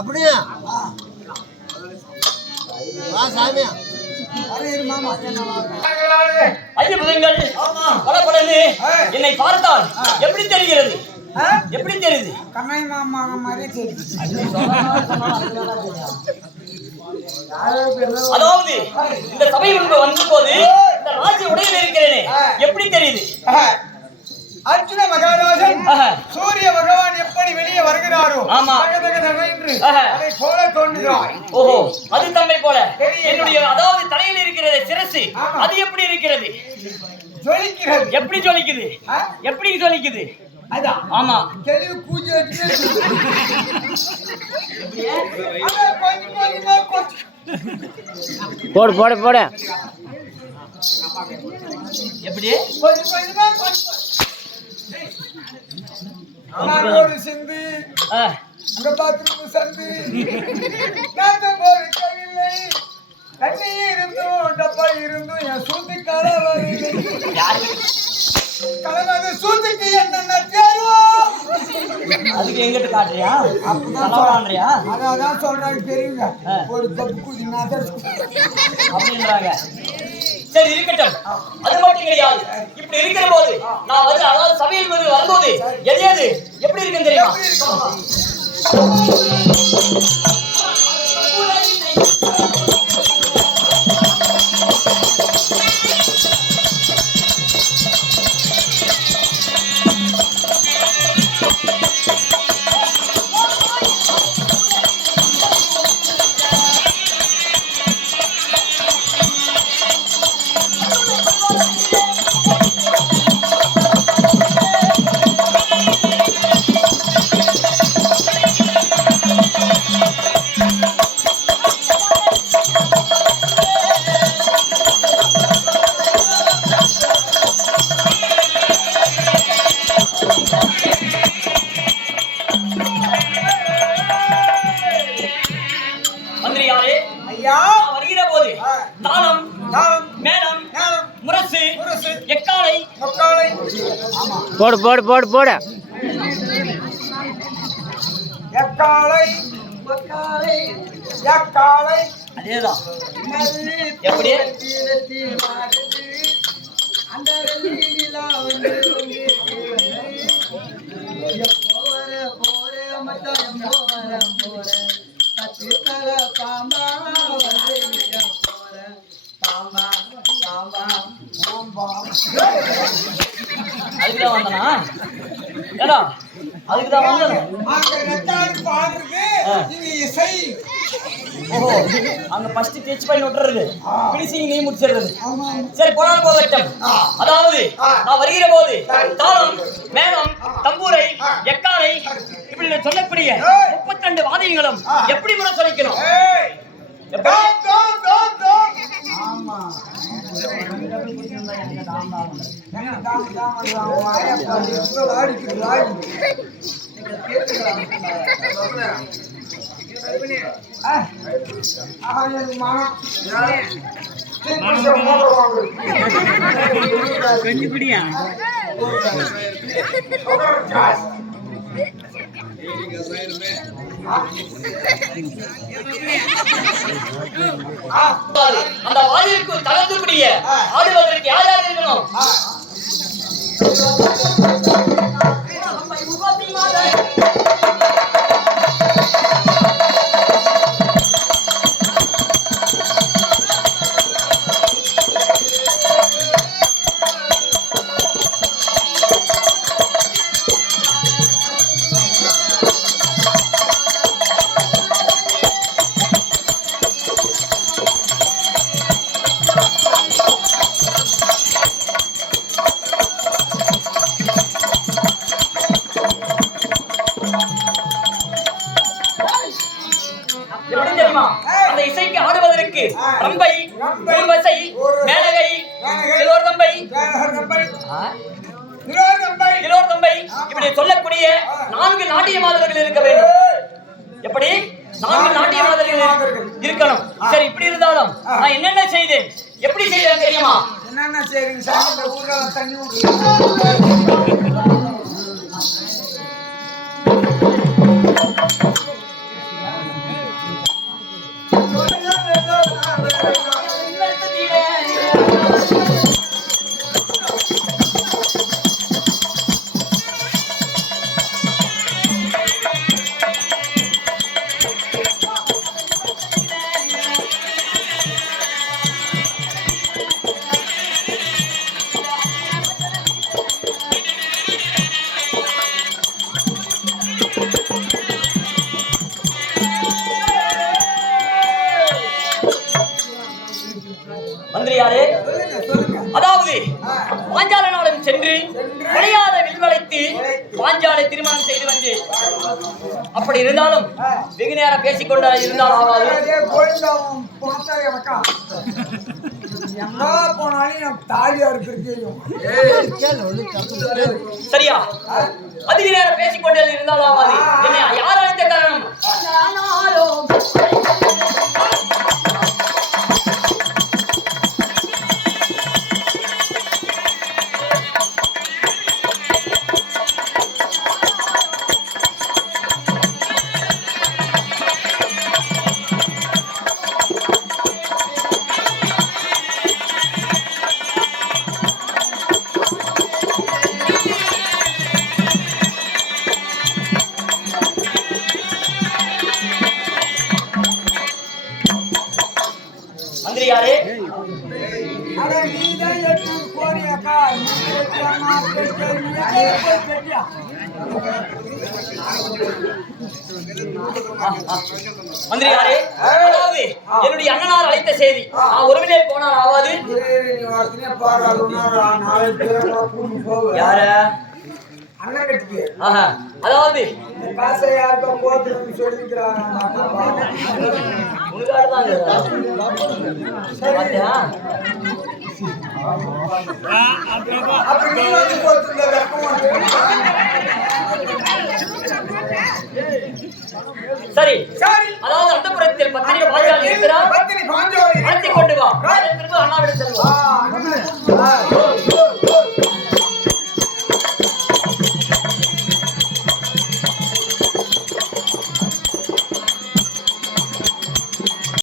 அப்படியா சாமியா என்னை பார்த்தால் எப்படி தெரிகிறது? எப்படி தெரியுது? கண்ணை மாமா மாதிரி தெரியுது. அதாவது இந்த சபை முன்பு வந்த போது இந்த ராஜ்ய உடையில் இருக்கிறேனே எப்படி தெரியுது? அர்ஜுன மகாராஜன் சூரிய பகவான் எப்படி வெளியே வருகிறாரோ அதை போல தோன்றுகிறார். ஓஹோ, அது தம்மை போல. என்னுடைய அதாவது தலையில் இருக்கிறது சிரசு, அது எப்படி இருக்கிறது? ஜொலிக்கிறது. எப்படி ஜொலிக்குது? எப்படி ஜொலிக்குது? அதான் ஆமா, தெளிவு பூஜை வச்சு போடு போடு போடு. எப்படி ஒரு சிந்து அங்க பாத்ரூம் சந்து தண்ணி இருந்தும் டப்பா இருந்தும் என் சூத்தி கலவாது சூத்திக்கு என்னென்ன தேர்வோம் அதுக்கு எங்கிட்ட காட்டுறியா? அப்படியா? அதான் சொல்றாங்க தெரியுங்க. ஒரு தப்பு குதி அப்படின்றாங்க. சரி இருக்கட்டும், அது மட்டும் கிடையாது. இப்படி இருக்கிற போது நான் வந்து அதாவது சபையில் வந்து வரும்போது எது எப்படி இருக்குன்னு தெரியுமா? போடு போடு போடு போடு. அதேதான். எப்படி அதுக்குதான் வந்தனா? ஏடா அதுக்குதான் வந்தேன். ஓஹோ, அங்க ஃபர்ஸ்ட் டச் பண்ணி விட்டுறது, ஃபினிஷிங் நீ முடிச்சிடுறது. சரி போனாலும் போகட்டும். அதாவது நான் வருகிற போது தாளம், மேளம், தம்பூரை, எக்காலை இப்படி சொல்லக்கூடிய 32 வாத்தியங்களும் எப்படி முறை சொல்லிக்கணும்? கஞ்சிக்குடியா அந்த வாயிலுக்கு தகர்த்துக்கூடிய ஆடுவதற்கு யார் யார் இருக்கணும்? அந்த இசைக்கு ஆடுவதற்கு ரம்பை, ஊர்வசை, மேலகை, கிலோர்தம்பை, கிலோர்தம்பை இப்படி சொல்லக்கூடிய 4 நாட்டிய மாதர்கள் இருக்க வேண்டும். எப்படி 4 நாட்டிய மாதர்கள் இருக்கணும். சரி, இப்படி இருந்தாலும் நான் என்னென்ன செய்தேன், எப்படி செய்தேன் தெரியுமா? என்னென்ன செய்றீங்க சார்? இந்த ஊர்ல தண்ணி ஊத்துறீங்க. மந்திரியாரே, அதாவது பாஞ்சால நாடும் சென்று விளையாட வில்வளைத்து பாஞ்சாலை திருமணம் செய்து வந்து அப்படி இருந்தாலும் வெகு நேரம் பேசிக்கொண்டு இருந்தால் ஆகாது. போனாலும் தாலியா இருக்கு. சரியா? அதிக நேரம் பேசிக்கொண்டே இருந்தால் ஆகாது. என்ன யார் அழைத்த காரணம்? மந்திரியாரே, மந்திரியாரே, அதாவது என்னுடைய அண்ணனார் அழைத்த செய்தி நான் ஒருவனே போனால் ஆவாது. யார? அதாவது சரி, அதாவது அந்தப்புறத்தில் பத்தினி பாஞ்சாலி இருக்கிறார். அழைத்துக் கொண்டு வா. அண்ணாவிடம் செல்வோம்.